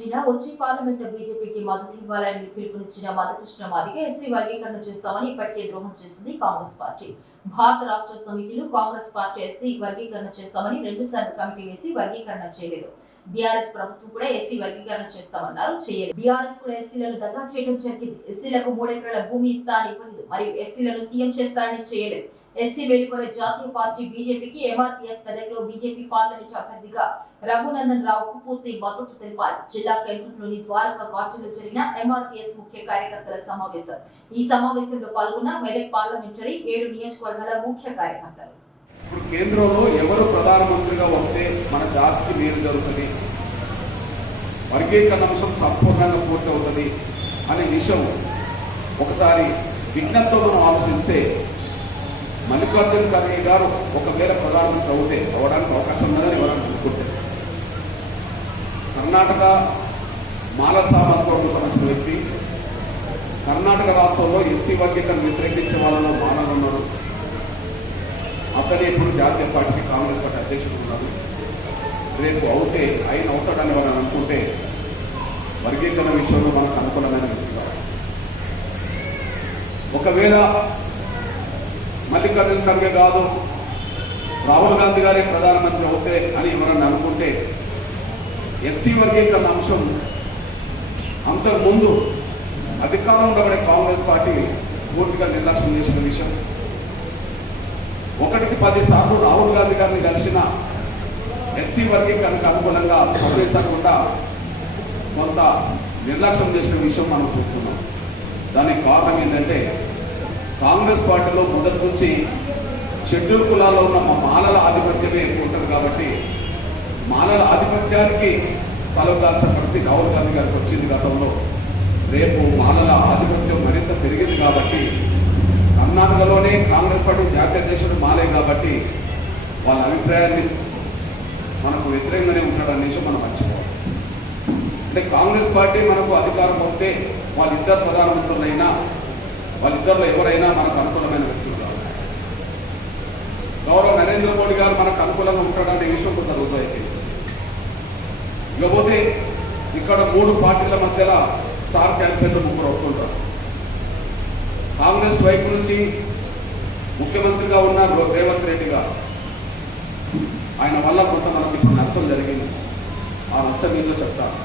జిల్లా వచ్చి పార్లమెంట్ బీజేపీకి మద్దతు ఇవ్వాలని పిలుపునిచ్చిన మధుకృష్ణ మాదిగ ఎస్సీ వర్గీకరణ చేస్తామని ఇప్పటికే ద్రోహం చేసింది కాంగ్రెస్ పార్టీ. భారత రాష్ట్ర సమితిలు కాంగ్రెస్ పార్టీ ఎస్సీ వర్గీకరణ చేస్తామని 2 సార్లు కమిటీ వేసి వర్గీకరణ చేయలేదు. బీఆర్ఎస్ ప్రభుత్వం కూడా ఎస్సీ వర్గీకరణ చేస్తామన్నారు, చేయలేదు. బీఆర్ఎస్ కూడా ఎస్సీలను దగా చేయడం జరిగింది. ఎస్సీలకు 3 ఎకరాల భూమి ఇస్తా అని ఇవ్వలేదు, మరియు ఎస్సీలను సీఎం చేస్తారని చేయలేదు. ఎస్సీ వేడుకొనే జాతీయ పార్టీ బీజేపీకి ఎంఆర్పీఎస్ మెదక్లో బీజేపీ పార్లమెంట్ అభ్యర్థిగా రఘునందన్ రావుకు పూర్తి మద్దతు తెలిపారు. జిల్లా కేంద్రంలోని ద్వారకా ఘాట్లో జరిగిన ఎంఆర్పీఎస్ ముఖ్య కార్యకర్తల సమావేశం. ఈ సమావేశంలో పాల్గొన్న మెదక్ పార్లమెంటరీ 7 నియోజకవర్గాల ముఖ్య కార్యకర్తలు. ఇప్పుడు కేంద్రంలో ఎవరు ప్రధానమంత్రిగా వస్తే మన జాతికి మేలు జరుగుతుంది, వర్గీకరణ అంశం సంపూర్ణంగా పూర్తవుతుంది అనే విషయం ఒకసారి విజ్ఞప్తితో మనం ఆలోచిస్తే, మల్లికార్జున ఖర్గే గారు ఒకవేళ ప్రధానమంత్రి అవుతే అవడానికి అవకాశం ఉన్నదని ఎవరైనా అనుకుంటారు. కర్ణాటక మాల సామాజిక సంబంధించిన వ్యక్తి, కర్ణాటక రాష్ట్రంలో ఎస్సీ వర్గీకరణ వ్యతిరేకించే వాళ్ళలో మానవులు ఉన్నారు. అతనే ఇప్పుడు జాతీయ పార్టీ కాంగ్రెస్ పార్టీ అధ్యక్షుడు ఉన్నారు. రేపు అవుతే ఆయన అవుతాడని మనం అనుకుంటే వర్గీకరణ విషయంలో మనకు అనుకూలమైన వ్యక్తి కావాలి. ఒకవేళ మల్లికార్జున ఖర్గే కాదు, రాహుల్ గాంధీ గారే ప్రధానమంత్రి అవుతే అని ఎవరన్నా అనుకుంటే ఎస్సీ వర్గీకరణ అంశం అంతకుముందు అధికారంలో పడే కాంగ్రెస్ పార్టీ పూర్తిగా నిర్లక్ష్యం చేసిన విషయం. 1కి 10 సార్లు రాహుల్ గాంధీ గారిని కలిసిన ఎస్సీ వర్గీకరణకు అనుగుణంగా స్పందించకుండా కొంత నిర్లక్ష్యం చేసిన విషయం మనం చూస్తున్నాం. దానికి కారణం ఏంటంటే, కాంగ్రెస్ పార్టీలో మొదటి నుంచి షెడ్యూల్ కులాల్లో ఉన్న మాలల ఆధిపత్యమే ఎక్కువ ఉంటుంది. కాబట్టి మాలల ఆధిపత్యానికి తలవదాల్సిన పరిస్థితి రాహుల్ గాంధీ గారికి వచ్చింది గతంలో. రేపు మాలల ఆధిపత్యం మరింత పెరిగింది కాబట్టి, కర్ణాటకలోనే కాంగ్రెస్ పార్టీ జాతీయ అధ్యక్షుడు మాలే కాబట్టి వాళ్ళ అభిప్రాయాన్ని మనకు వ్యతిరేకంగానే ఉంటాడనే విషయం మనం మర్చిపోవాలి. అంటే కాంగ్రెస్ పార్టీ మనకు అధికారం వస్తే వాళ్ళిద్దరు ప్రధానమంత్రులైనా వాళ్ళిద్దరిలో ఎవరైనా మనకు అనుకూలమైన వ్యక్తులు కాదు. గౌరవ నరేంద్ర మోడీ గారు మనకు అనుకూలంగా ఉంటాడనే విషయం కొంత రుజువైతే, ఇకపోతే ఇక్కడ 3 పార్టీల మధ్యలో స్టార్ క్యాంపెయిన్లు 3 అవుతుంటారు. కాంగ్రెస్ వైపు నుంచి ముఖ్యమంత్రిగా ఉన్న రేవంత్ రెడ్డి గారు, ఆయన వల్ల కొంత మనకు ఇప్పుడు నష్టం జరిగింది. ఆ నష్టం ఏదో చెప్తారు.